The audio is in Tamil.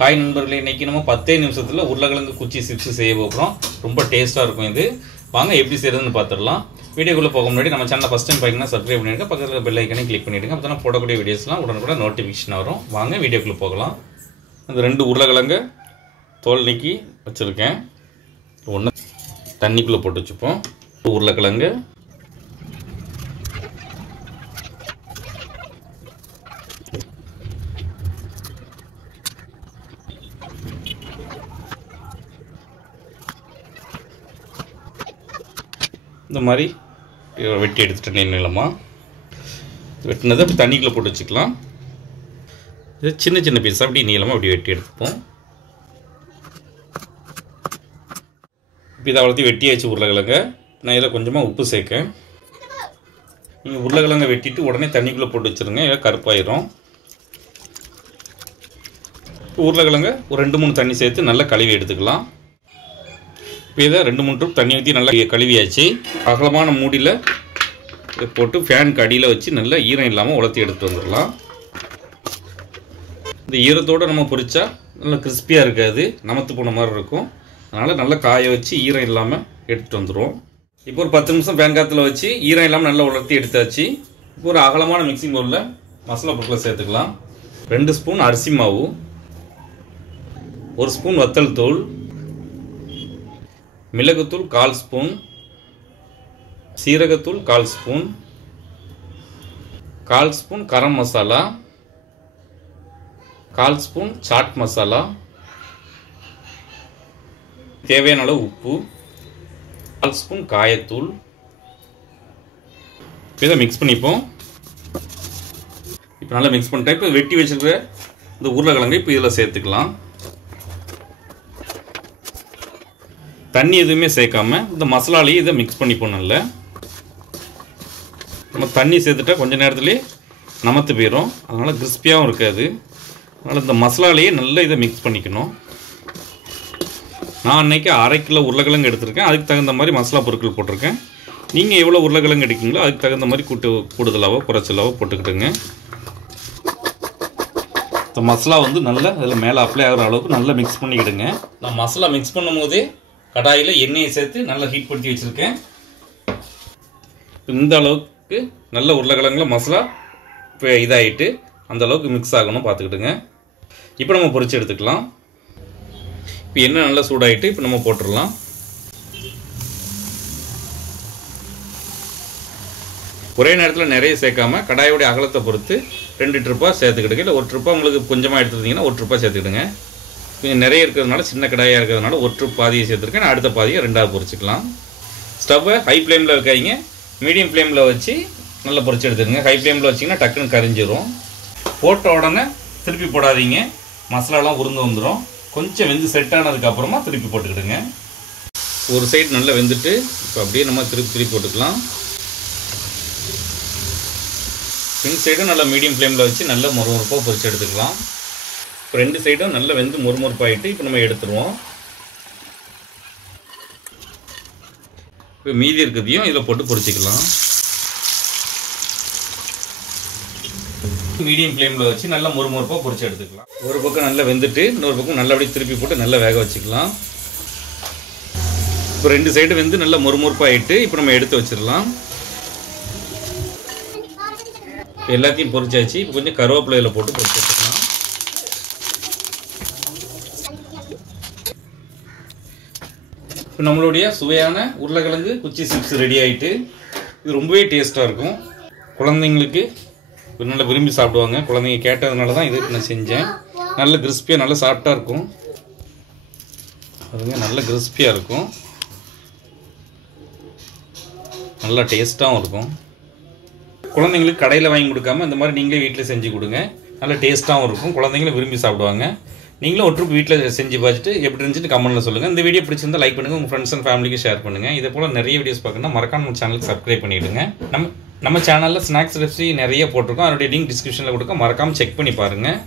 ஹாய் நண்பர்களே, இன்னைக்கு நம்ம 10 நிமிஷத்துல உருளைக்கிழங்கு குச்சி சிப்ஸ் செய்ய போகிறோம். ரொம்ப டேஸ்ட்டாக இருக்கும் இது. வாங்க எப்படி செய்யறதுன்னு பார்த்துடலாம். வீடியோக்குள்ளே போக முன்னாடி நம்ம சேனலை ஃபஸ்ட் டைம் பார்த்தீங்கன்னா சப்ஸ்கிரைப் பண்ணிடுங்க, பக்கத்தில் பெல் ஐக்கனை கிளிக் பண்ணிடுங்க. அப்போ தான் போடக்கூடிய வீடியோஸ்லாம் உடனுக்குடன் நோட்டிஃபிகேஷன் வரும். வாங்க வீடியோக்குள்ளே போகலாம். அந்த 2 உருளைக்கிழங்கு தோல் நீக்கி வச்சுருக்கேன். ஒன்று தண்ணிக்குள்ளே போட்டு வச்சுப்போம். உருளைக்கிழங்கு இந்த மாதிரி வெட்டி எடுத்துட்டு நீளமாக வெட்டினதை அப்படி தண்ணிக்குள்ளே போட்டு வச்சுக்கலாம். இது சின்ன சின்ன பீஸாக அப்படி நீளமாக அப்படி வெட்டி எடுத்துப்போம். இப்போ இதை வளர்த்தி வெட்டியாச்சு உருளைக்கிழங்க. நான் இதில் கொஞ்சமாக உப்பு சேர்க்கேன். நீங்கள் உருளைக்கிழங்க வெட்டிட்டு உடனே தண்ணிக்குள்ளே போட்டு வச்சுருங்க, இல்லை கருப்பாயிரும். உருளைக்கிழங்க ஒரு 2-3 தண்ணி சேர்த்து நல்லா கழுவி எடுத்துக்கலாம். இப்போ இதை 2-3 ட்ரிப் தண்ணி ஊற்றி நல்லா கழுவியாச்சு. அகலமான மூடியில் போட்டு ஃபேனுக்கு அடியில் வச்சு நல்லா ஈரம் இல்லாமல் உலர்த்தி எடுத்துகிட்டு வந்துடலாம். இந்த ஈரத்தோடு நம்ம பொரிச்சா நல்லா கிறிஸ்பியாக இருக்காது, நமத்து போன மாதிரி இருக்கும். அதனால் நல்லா காய வச்சு ஈரம் இல்லாமல் எடுத்துகிட்டு வந்துடுவோம். இப்போ ஒரு 10 நிமிஷம் ஃபேன் காற்றுல வச்சு ஈரம் இல்லாமல் நல்லா உலர்த்தி எடுத்தாச்சு. இப்போ ஒரு அகலமான மிக்சிங் பவுலில் மசாலா பொருட்களை சேர்த்துக்கலாம். 2 ஸ்பூன் அரிசி மாவு, 1 ஸ்பூன் வத்தல் தூள், மிளகுத்தூள் 1/4 ஸ்பூன், சீரகத்தூள் 1/4 spoon, 1/4 spoon garam masala, 1/4 spoon chat masala, தேவையான அளவு உப்பு, 1/4 ஸ்பூன் காயத்தூள். இதை மிக்ஸ் பண்ணிப்போம். இப்போ நல்லா மிக்ஸ் பண்ணிட்டேன். இப்போ வெட்டி வச்சுருக்கிற இந்த உருளைக்கிழங்கு இப்போ இதில் சேர்த்துக்கலாம். தண்ணி எதுவுமே சேர்க்காம இந்த மசாலாலேயே இதை மிக்ஸ் பண்ணிப்போம். நல்லா நம்ம தண்ணி சேர்த்துட்டா கொஞ்சம் நேரத்துலேயே நமத்து போயிடும், அதனால் கிறிஸ்பியாகவும் இருக்காது. அதனால் இந்த மசாலாலேயே நல்லா இதை மிக்ஸ் பண்ணிக்கணும். நான் அன்றைக்கி 1/2 கிலோ உருளைக்கிழங்கு எடுத்திருக்கேன். அதுக்கு தகுந்த மாதிரி மசாலா பொருட்கள் போட்டிருக்கேன். நீங்கள் எவ்வளோ உருளைக்கிழங்கு எடுக்கீங்களோ அதுக்கு தகுந்த மாதிரி கூடுதலாவோ குறைச்சலாவோ போட்டுக்கிட்டுங்க. இந்த மசாலா வந்து நல்லா அதில் மேலே அப்ளை ஆகிற அளவுக்கு நல்லா மிக்ஸ் பண்ணிக்கிடுங்க. நான் மசாலா மிக்ஸ் பண்ணும் போதே கடாயில் எண்ணெயை சேர்த்து நல்லா ஹீட் பண்ணி வச்சுருக்கேன். இந்த அளவுக்கு நல்ல உருளைக்கிழங்குல மசாலா இப்போ இதாகிட்டு அந்த அளவுக்கு மிக்ஸ் ஆகணும் பார்த்துக்கிட்டுங்க. இப்போ நம்ம பொரிச்சு எடுத்துக்கலாம். இப்போ எண்ணெய் நல்லா சூடாகிட்டு இப்போ நம்ம போட்டுடலாம். ஒரே நேரத்தில் நிறைய சேர்க்காம கடாயோடைய அகலத்தை பொறுத்து 2 ட்ரிப்பாக சேர்த்துக்கிடுங்க. இல்லை 1 ட்ரிப்பாக உங்களுக்கு கொஞ்சமாக எடுத்துக்கிட்டிங்கன்னா 1 ட்ரிப்பாக சேர்த்துக்கிடுங்க. கொஞ்சம் நிறைய இருக்கிறதுனால சின்ன கடாயாக இருக்கிறதுனால 1 ட்ரிப் பாதியை சேர்த்துருக்கேன். நான் அடுத்த பாதியை 2ஆக பொரிச்சிக்கலாம். ஸ்டவ்வை ஹை ஃப்ளேமில் வைக்காதீங்க, மீடியம் ஃப்ளேமில் வச்சு நல்லா பொரிச்சு எடுத்துருங்க. ஹை ஃப்ளேமில் வச்சிங்கன்னா டக்குன்னு கரிஞ்சிடும். போட்ட உடனே திருப்பி போடாதீங்க, மசாலாலாம் உருந்து வந்துடும். கொஞ்சம் வெந்து செட் ஆனதுக்கப்புறமா திருப்பி போட்டுக்கிடுங்க. ஒரு சைடு நல்லா வெந்துட்டு இப்போ அப்படியே நம்ம திருப்பி போட்டுக்கலாம். பின் சைடும் நல்லா மீடியம் ஃப்ளேமில் வச்சு நல்லா மொறுமொறுப்பாக பொரிச்சு எடுத்துக்கலாம். இப்போ 2 சைடும் நல்லா வெந்து மொறுமொறுப்பாகிட்டு இப்போ நம்ம எடுத்துருவோம். இப்போ மீதி இருக்கிறதையும் இதில் போட்டு பொரிச்சிக்கலாம். மீடியம் ஃப்ளேமில் வச்சு நல்லா மொறுமொறுப்பாக பொரிச்சு எடுத்துக்கலாம். ஒரு பக்கம் நல்லா வெந்துட்டு இன்னொரு பக்கம் நல்லா அப்படியே திருப்பி போட்டு நல்லா வேக வச்சுக்கலாம். இப்போ 2 சைடு வெந்து நல்லா மொறுமொறுப்பாகிட்டு இப்போ நம்ம எடுத்து வச்சிடலாம். எல்லாத்தையும் பொரிச்சாச்சு. இப்போ கொஞ்சம் கருவேப்பிலையில் போட்டு பொரிச்சு எடுத்துக்கலாம். இப்போ நம்மளுடைய சுவையான உருளைக்கிழங்கு குச்சி சிப்ஸ் ரெடி ஆகிட்டு. இது ரொம்பவே டேஸ்ட்டாக இருக்கும். குழந்தைங்களுக்கு நல்லா விரும்பி சாப்பிடுவாங்க. குழந்தைங்க கேட்டதுனால தான் இது நான் செஞ்சேன். நல்ல கிறிஸ்பியாக நல்லா சாஃப்டாக இருக்கும். அதுங்க நல்ல கிறிஸ்பியாக இருக்கும், நல்லா டேஸ்ட்டாகவும் இருக்கும். குழந்தைங்களுக்கு கடையில் வாங்கி கொடுக்காம இந்த மாதிரி நீங்களே வீட்டில் செஞ்சு கொடுங்க. நல்ல டேஸ்ட்டாகவும் இருக்கும், குழந்தைங்களும் விரும்பி சாப்பிடுவாங்க. நீங்களும் ஒரு ட்ரிப் வீட்டில் செஞ்சு பார்த்துட்டு எப்படி இருந்துச்சுன்னு கமெண்ட்டில் சொல்லுங்கள். இந்த வீடியோ பிடிச்சிருந்தால் லைக் பண்ணுங்கள், உங்கள் ஃப்ரெண்ட்ஸ் அண்ட் ஃபேமிலிக்கு ஷேர் பண்ணுங்கள். இதே போல் நிறைய வீடியோஸ் பார்க்கணும்னா மறக்காம நம்ம சேனலுக்கு சப்ஸ்கிரைப் பண்ணிவிடுங்க. நம்ம சேனலில் ஸ்நாக்ஸ் ரெசிபி நிறைய போட்டிருக்கோம். அதனுடைய லிங்க் டிஸ்கிரிப்ஷனில் கொடுக்க, மறக்காமல் செக் பண்ணி பாருங்கள்.